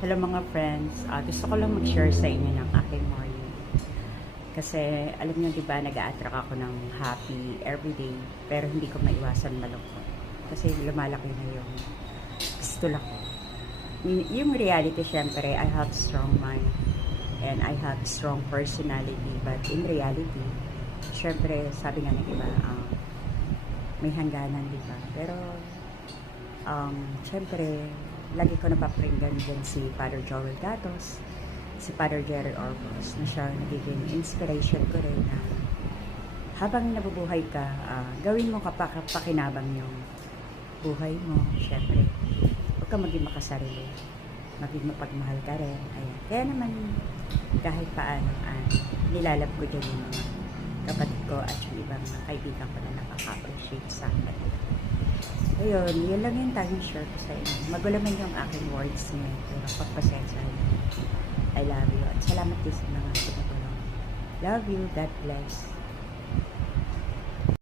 Hello mga friends, gusto ko lang mag-share sa inyo ng aking morning. Kasi alam niyo 'di ba, nag-a-attract ako ng happy everyday, pero hindi ko maiwasan malungkot. Kasi lumalaki na yung gusto ko. Yung reality syempre, I have strong mind and I have strong personality, but in reality, syempre sabi nga ng iba, may hangganan 'di ba? Pero syempre, lagi ko napapakinggan din si Father Joel Gatos, si Father Jerry Orbos, na siya nagiging inspiration ko rin na habang nabubuhay ka, gawin mo kapakinabang yung buhay mo. Syempre, huwag ka maging makasarili. Maging mapagmahal ka rin. Ayan. Kaya naman, kahit paano, nilalab ko dyan yung mga kapatid ko at yung ibang mga kaibigan ko na nakaka-appreciate sa akin. Ayun, yun lang yung tanging share ko sa inyo. Magulo man yung aking words niya, pero pagpasensya niyo. I love you. At salamat din sa mga tumutulong. Love you. God bless.